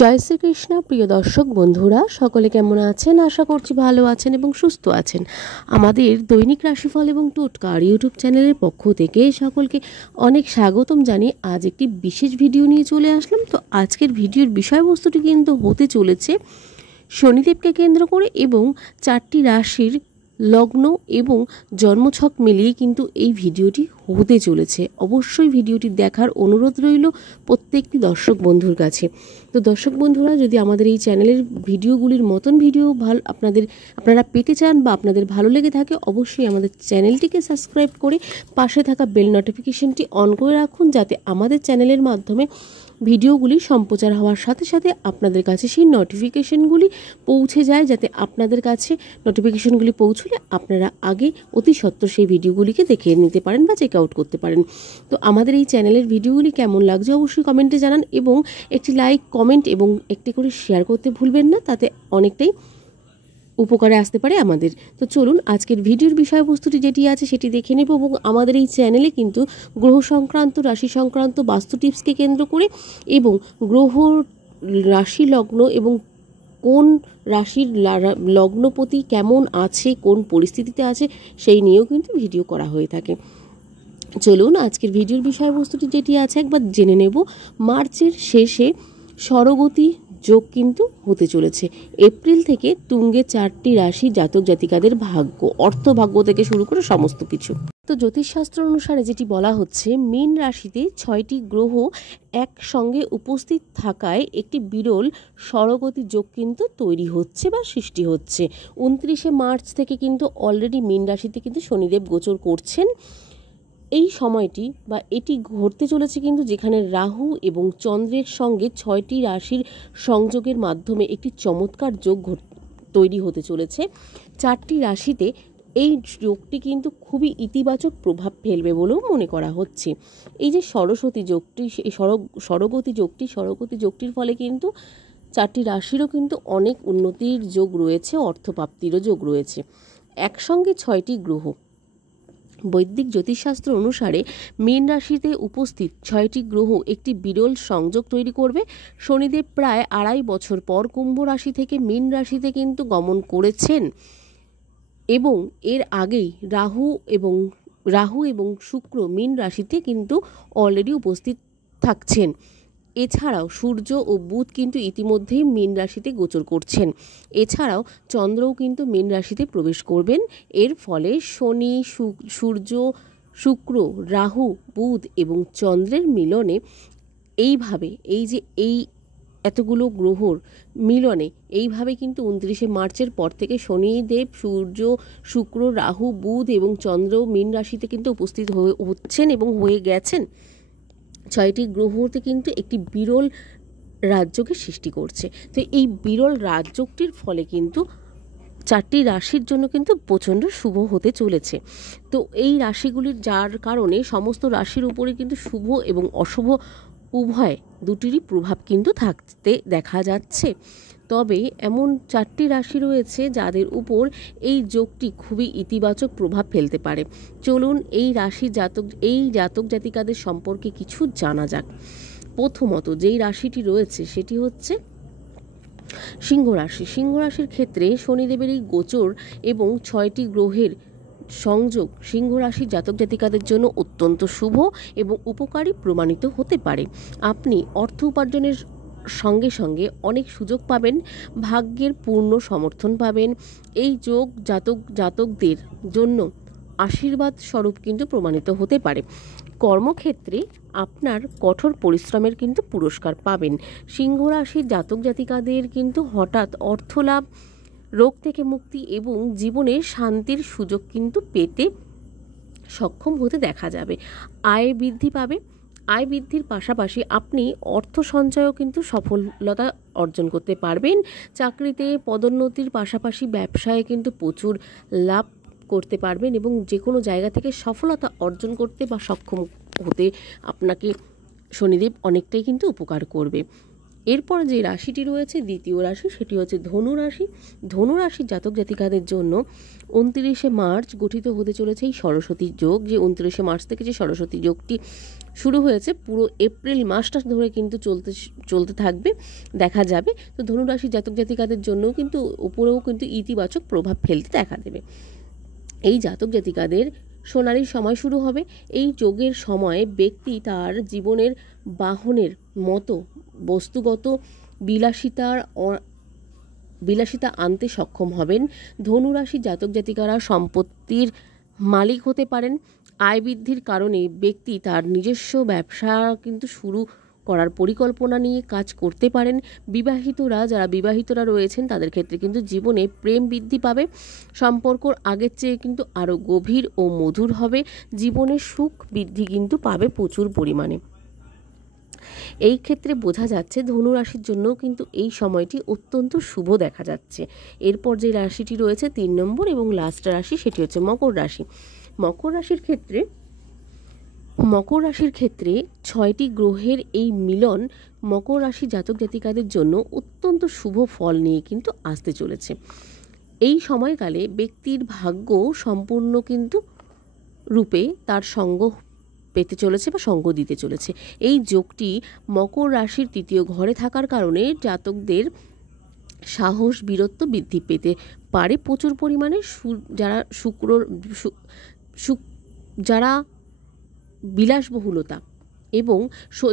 জয় শ্রীকৃষ্ণ। প্রিয় দর্শক বন্ধুরা, সকলে কেমন আছেন? আশা করছি ভালো আছেন এবং সুস্থ আছেন। আমাদের দৈনিক রাশিফল এবং টোটকার ইউটিউব চ্যানেলের পক্ষ থেকে সকলকে অনেক স্বাগতম জানিয়ে আজ একটি বিশেষ ভিডিও নিয়ে চলে আসলাম। তো আজকের ভিডিওর বিষয়বস্তুটি কিন্তু হতে চলেছে শনিদেবকে কেন্দ্র করে এবং 4টি রাশির লগ্ন এবং জন্মছক মিলিয়ে কিন্তু এই ভিডিওটি হতে চলেছে। অবশ্যই ভিডিওটি দেখার অনুরোধ রইল প্রত্যেকটি দর্শক বন্ধুর কাছে। তো দর্শক বন্ধুরা, যদি আমাদের এই চ্যানেলের ভিডিওগুলির মতন ভিডিও আপনারা পেতে চান বা আপনাদের ভালো লেগে থাকে, অবশ্যই আমাদের চ্যানেলটিকে সাবস্ক্রাইব করে পাশে থাকা বেল নোটিফিকেশনটি অন করে রাখুন, যাতে আমাদের চ্যানেলের মাধ্যমে ভিডিওগুলি সম্প্রচার হওয়ার সাথে সাথে আপনাদের কাছে সেই নোটিফিকেশনগুলি পৌঁছে যায়, যাতে আপনাদের কাছে নোটিফিকেশনগুলি পৌঁছলে আপনারা আগে অতি সত্বর সেই ভিডিওগুলিকে দেখে নিতে পারেন বা চেক আউট করতে পারেন। তো আমাদের এই চ্যানেলের ভিডিওগুলি কেমন লাগছে অবশ্যই কমেন্টে জানান এবং একটি লাইক, কমেন্ট এবং একটি করে শেয়ার করতে ভুলবেন না, তাতে অনেকটাই উপকারে আসতে পারে আমাদের। তো চলুন আজকের ভিডিওর বিষয়বস্তুটি যেটি আছে সেটি দেখে নেব। এবং আমাদের এই চ্যানেলে কিন্তু গ্রহ সংক্রান্ত, রাশি সংক্রান্ত বাস্তু টিপসকে কেন্দ্র করে এবং গ্রহ রাশি লগ্ন এবং কোন রাশির লগ্নপতি কেমন আছে, কোন পরিস্থিতিতে আছে, সেই নিয়েও কিন্তু ভিডিও করা হয়ে থাকে। চলুন আজকের ভিডিওর বিষয়বস্তুটি যেটি আছে একবার জেনে নেব। মার্চের শেষে ষড়গতি যোগ কিন্তু হতে চলেছে। এপ্রিল থেকে তুঙ্গে 4টি রাশি জাতক জাতিকাদের ভাগ্য, অর্থ ভাগ্য থেকে শুরু করে সমস্ত কিছু। তো জ্যোতিষশাস্ত্র অনুসারে যেটি বলা হচ্ছে, মীন রাশিতে 6টি গ্রহ একসঙ্গে উপস্থিত থাকায় একটি বিরল ষড়গতি যোগ কিন্তু তৈরি হচ্ছে বা সৃষ্টি হচ্ছে। 29শে মার্চ থেকে কিন্তু অলরেডি মীন রাশিতে কিন্তু শনিদেব গোচর করছেন। এই সময়টি বা এটি ঘটতে চলেছে কিন্তু যেখানে রাহু এবং চন্দ্রের সঙ্গে 6টি রাশির সংযোগের মাধ্যমে একটি চমৎকার যোগ তৈরি হতে চলেছে 4টি রাশিতে। এই যোগটি কিন্তু খুবই ইতিবাচক প্রভাব ফেলবে বলেও মনে করা হচ্ছে। এই যে ষড়গতি যোগটির ফলে কিন্তু 4টি রাশিরও কিন্তু অনেক উন্নতির যোগ রয়েছে, অর্থপ্রাপ্তিরও যোগ রয়েছে। একসঙ্গে 6টি গ্রহ, বৈদিক জ্যোতিষশাস্ত্র অনুসারে মীন রাশিতে উপস্থিত 6টি গ্রহ একটি বিরল সংযোগ তৈরি করবে। শনিদেব প্রায় 2.5 বছর পর কুম্ভ রাশি থেকে মীন রাশিতে কিন্তু গমন করেছেন এবং এর আগেই রাহু এবং শুক্র মীন রাশিতে কিন্তু অলরেডি উপস্থিত থাকছেন। এছাড়াও সূর্য ও বুধ কিন্তু ইতিমধ্যেই মীন রাশিতে গোচর করছেন। এছাড়াও চন্দ্রও কিন্তু মীন রাশিতে প্রবেশ করবেন। এর ফলে শনি, সূর্য, শুক্র, রাহু, বুধ এবং চন্দ্রের মিলনে এই এতগুলো গ্রহর মিলনে এইভাবে কিন্তু 29শে মার্চের পর থেকে শনিদেব, সূর্য, শুক্র, রাহু, বুধ এবং চন্দ্র মীন রাশিতে কিন্তু উপস্থিত হচ্ছেন এবং হয়ে গেছেন। 6টি গ্রহতে কিন্তু একটি বিরল রাজযোগের সৃষ্টি করছে। তো এই বিরল রাজযোগটির ফলে কিন্তু 4টি রাশির জন্য কিন্তু প্রচণ্ড শুভ হতে চলেছে। তো এই রাশিগুলির যার কারণে সমস্ত রাশির উপরে কিন্তু শুভ এবং অশুভ উভয় দুটিরই প্রভাব কিন্তু থাকতে দেখা যাচ্ছে। তবে এমন 4টি রাশি রয়েছে যাদের উপর এই যোগটি খুবই ইতিবাচক প্রভাব ফেলতে পারে। চলুন এই জাতক জাতিকাদের সম্পর্কে কিছু জানা যাক। প্রথমত যেই রাশিটি রয়েছে সেটি হচ্ছে সিংহ রাশি। সিংহ রাশির ক্ষেত্রে শনিদেবের এই গোচর এবং 6টি গ্রহের সংযোগ সিংহ রাশির জাতক জাতিকাদের জন্য অত্যন্ত শুভ এবং উপকারী প্রমাণিত হতে পারে। আপনি অর্থ উপার্জনের সঙ্গে সঙ্গে অনেক সুযোগ পাবেন, ভাগ্যের পূর্ণ সমর্থন পাবেন। এই যোগ জাতকদের জন্য আশীর্বাদ স্বরূপ কিন্তু প্রমাণিত হতে পারে। কর্মক্ষেত্রে আপনার কঠোর পরিশ্রমের কিন্তু পুরস্কার পাবেন। সিংহ রাশির জাতক জাতিকাদের কিন্তু হঠাৎ অর্থলাভ, রোগ থেকে মুক্তি এবং জীবনে শান্তির সুযোগ কিন্তু পেতে সক্ষম হতে দেখা যাবে। আয় বৃদ্ধি পাবে। আয় বৃদ্ধির পাশাপাশি আপনি অর্থ সঞ্চয়ও কিন্তু সফলতা অর্জন করতে পারবেন। চাকরিতে পদোন্নতির পাশাপাশি ব্যবসায় কিন্তু প্রচুর লাভ করতে পারবেন এবং যে কোনো জায়গা থেকে সফলতা অর্জন করতে বা সক্ষম হতে আপনাকে শনিদেব অনেকটাই কিন্তু উপকার করবে। এরপর যে রাশিটি রয়েছে দ্বিতীয় রাশি, সেটি হচ্ছে ধনু রাশি। ধনু রাশির জাতক জাতিকাদের জন্য 29শে মার্চ গঠিত হতে চলেছে এই সরস্বতী যোগ। যে 29শে মার্চ থেকে যে সরস্বতী যোগটি শুরু হয়েছে, পুরো এপ্রিল মাসটা ধরে কিন্তু চলতে থাকবে, দেখা যাবে। তো ধনু রাশির জাতক জাতিকাদের জন্য কিন্তু উপরেও কিন্তু ইতিবাচক প্রভাব ফেলতে দেখা দেবে। এই জাতক জাতিকাদের সোনালি সময় শুরু হবে। এই যোগের সময় ব্যক্তি তার জীবনের বাহনের মতো বস্তুগত বিলাসিতা আনতে সক্ষম হবেন। ধনুরাশির জাতক জাতিকারা সম্পত্তির মালিক হতে পারেন। আয় বৃদ্ধির কারণে ব্যক্তি তার নিজস্ব ব্যবসা কিন্তু শুরু করার পরিকল্পনা নিয়ে কাজ করতে পারেন। যারা বিবাহিতরা রয়েছেন তাদের ক্ষেত্রে কিন্তু জীবনে প্রেম বৃদ্ধি পাবে। সম্পর্ক আগের চেয়ে কিন্তু আরও গভীর ও মধুর হবে। জীবনে সুখ বৃদ্ধি কিন্তু পাবে প্রচুর পরিমাণে। এই ক্ষেত্রে বোঝা যাচ্ছে ধনু রাশির জন্য কিন্তু এই সময়টি অত্যন্ত শুভ দেখা যাচ্ছে। এরপর যে রাশিটি রয়েছে 3 নম্বর এবং লাস্ট রাশি, সেটি হচ্ছে মকর রাশি। মকর রাশির ক্ষেত্রে 6টি গ্রহের এই মিলন মকর রাশি জাতক জাতিকাদের জন্য অত্যন্ত শুভ ফল নিয়ে কিন্তু আসতে চলেছে। এই সময়কালে ব্যক্তির ভাগ্য সম্পূর্ণ কিন্তু রূপে তার সঙ্গ পেতে চলেছে বা সঙ্গ দিতে চলেছে। এই যোগটি মকর রাশির 3য় ঘরে থাকার কারণে জাতকদের সাহস বীরত্ব বৃদ্ধি পেতে পারে প্রচুর পরিমাণে। যারা বিলাসবহুলতা এবং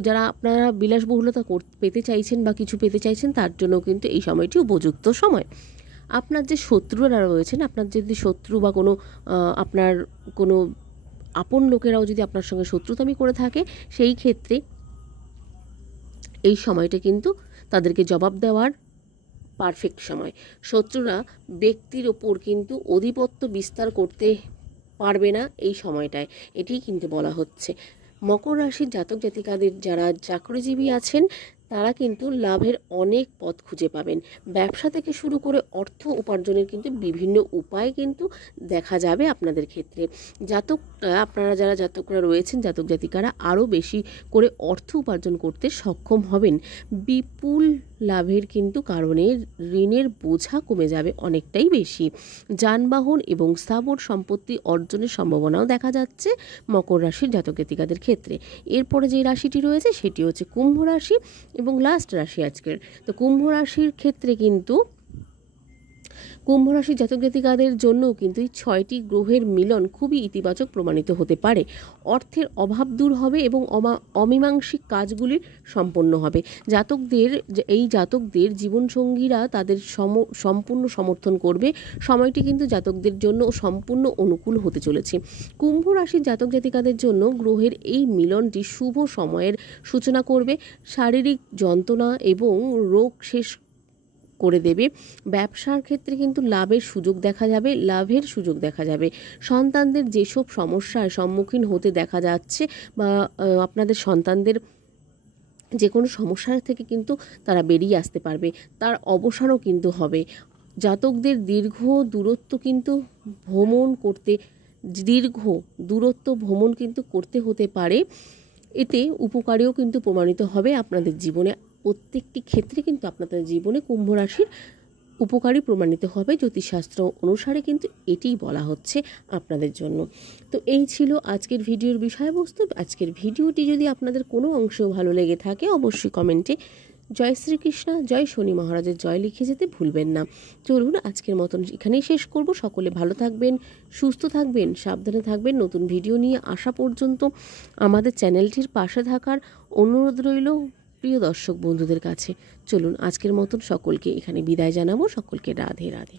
যারা আপনারা বিলাসবহুলতা পেতে চাইছেন বা কিছু পেতে চাইছেন, তার জন্য কিন্তু এই সময়টি উপযুক্ত সময়। আপনার যে শত্রুরা রয়েছেন, আপনার যদি শত্রু বা আপনার কোনো আপন লোকেরাও যদি আপনার সঙ্গে শত্রুতামি করে থাকে, সেই ক্ষেত্রে এই সময়টা কিন্তু তাদেরকে জবাব দেওয়ার পারফেক্ট সময়। শত্রুরা ব্যক্তির ওপর কিন্তু আধিপত্য বিস্তার করতে পারবে না এই সময়টায়, এটি কিন্তু বলা হচ্ছে। মকর রাশির জাতক জাতিকাদের যারা চাকরিজীবী আছেন তারা কিন্তু লাভের অনেক পথ খুঁজে পাবেন। ব্যবসা থেকে শুরু করে অর্থ উপার্জনের কিন্তু বিভিন্ন উপায় কিন্তু দেখা যাবে আপনাদের ক্ষেত্রে। আপনারা যারা জাতকরা রয়েছেন, জাতক জাতিকারা আরও বেশি করে অর্থ উপার্জন করতে সক্ষম হবেন। বিপুল লাভের কিন্তু কারণে ঋণের বোঝা কমে যাবে অনেকটাই বেশি। যানবাহন এবং স্থাবর সম্পত্তি অর্জনের সম্ভাবনাও দেখা যাচ্ছে মকর রাশির জাতক জাতিকাদের ক্ষেত্রে। এরপরে যে রাশিটি রয়েছে সেটি হচ্ছে কুম্ভ রাশি এবং লাস্ট রাশি আজকের। তো কুম্ভ রাশির ক্ষেত্রে কিন্তু কুম্ভ রাশির জাতক জাতিকাদের জন্য কিন্তু এই 6টি গ্রহের মিলন খুবই ইতিবাচক প্রমাণিত হতে পারে। অর্থের অভাব দূর হবে এবং অমীমাংসিক কাজগুলি সম্পন্ন হবে। এই জাতকদের জীবনসঙ্গীরা তাদের সম্পূর্ণ সমর্থন করবে। সময়টি কিন্তু জাতকদের জন্য সম্পূর্ণ অনুকূল হতে চলেছে। কুম্ভ রাশির জাতক জাতিকাদের জন্য গ্রহের এই মিলনটি শুভ সময়ের সূচনা করবে। শারীরিক যন্ত্রণা এবং রোগ শেষ করে দেবে। ব্যবসার ক্ষেত্রে কিন্তু লাভের সুযোগ দেখা যাবে। সন্তানদের যেসব সমস্যার সম্মুখীন হতে দেখা যাচ্ছে বা আপনাদের সন্তানদের যে কোনো সমস্যার থেকে কিন্তু তারা বেরিয়ে আসতে পারবে, তার অবসানও কিন্তু হবে। জাতকদের দীর্ঘ দূরত্ব ভ্রমণ কিন্তু করতে হতে পারে। এতে উপকারীও কিন্তু প্রমাণিত হবে আপনাদের জীবনে। প্রত্যেকটি ক্ষেত্রে কিন্তু আপনাদের জীবনে কুম্ভ রাশির উপকারী প্রমাণিত হবে। জ্যোতিষশাস্ত্র অনুসারে কিন্তু এটিই বলা হচ্ছে আপনাদের জন্য। তো এই ছিল আজকের ভিডিওর বিষয়বস্তু। আজকের ভিডিওটি যদি আপনাদের কোনো অংশেও ভালো লেগে থাকে অবশ্যই কমেন্টে জয় শ্রীকৃষ্ণ, জয় শনি মহারাজের জয় লিখে যেতে ভুলবেন না। চলুন আজকের মতন এখানেই শেষ করব। সকলে ভালো থাকবেন, সুস্থ থাকবেন, সাবধানে থাকবেন। নতুন ভিডিও নিয়ে আসা পর্যন্ত আমাদের চ্যানেলটির পাশে থাকার অনুরোধ রইল প্রিয় দর্শক বন্ধুদের কাছে। চলুন আজকের মতন সকলকে এখানে বিদায় জানাবো। সকলকে রাধে রাধে।